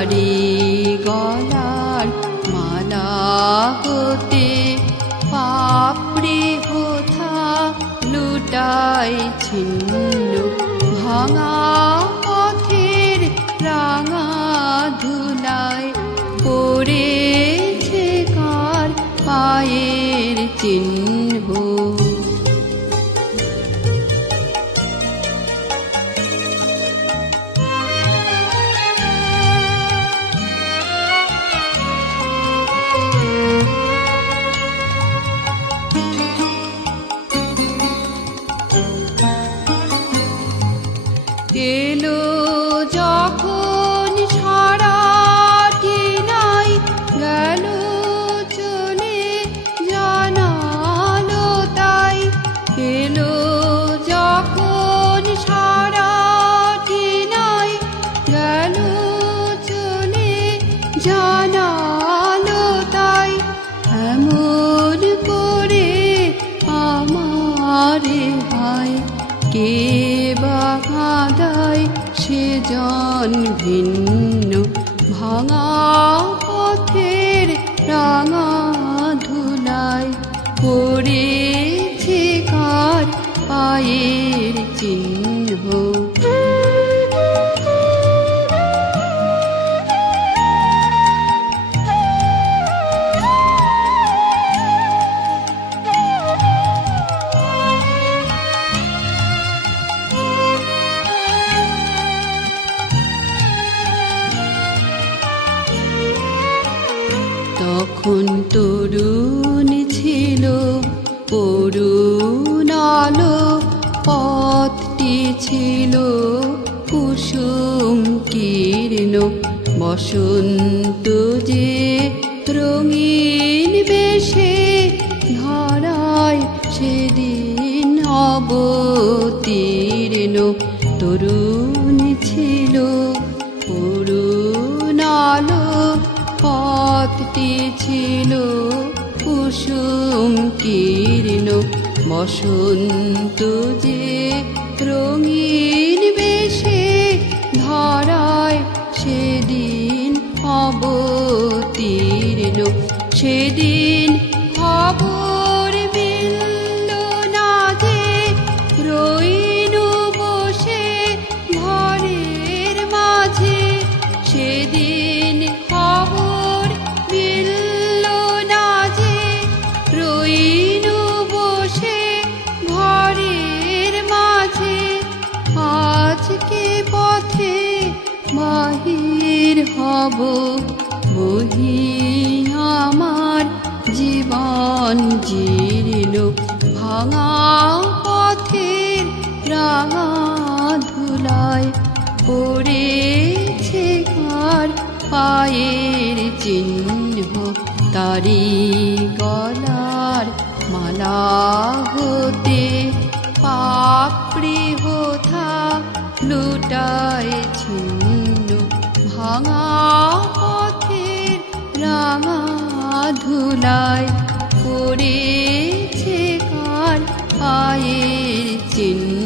তারি গলার মালা হতে পাপড়ি হোথা লুটাই ছিন্ন ভাঙা পথের রাঙা ধুলায় পড়েছে কার পায়ের চিহ্ন। এলো যখন সারাটি নাই গেল চলে জানালো তাই। এলো যখন সারাটি নাই গেল চলে জানালো তাই। এমন করে আমারে হায় কে বা কাঁদায় সেজন ভিন্ন ভাঙা পথের রাঙা ধুলায় পড়েছে কার পায়ের চিহ্ন। তখন তরুণ ছিল অরুণ আলো পথটি ছিল কুসুম কীর্ণ। বসন্ত যে রঙিন বেশে ধরায় সেদিন অবতীর্ণ। তরুণ ছিল অরুণ আলো পথটি ছিল কুসুম কীর্ণ। বসন্ত যে রঙিন বেশে ধরায় সেদিন অবতীর্ণ। সেদিন খবর মিলল না যে রইনু বসে ঘরের মাঝে। সেদিন খবর মিলল না যে রইনু বসে ঘরের মাঝে। আজকে পথে বাহির হব বহি আমার জীবন জীর্ণ ভাঙা পথের রাঙা ধুলায় পড়েছে কার পায়ের চিহ্ন। তারি গলার মালা হতে পাপড়ি হোথা লুটায় ছিন্ন ভাঙা পথের রাঙা ধুলায় পড়েছে কার পায়ের চিহ্ন।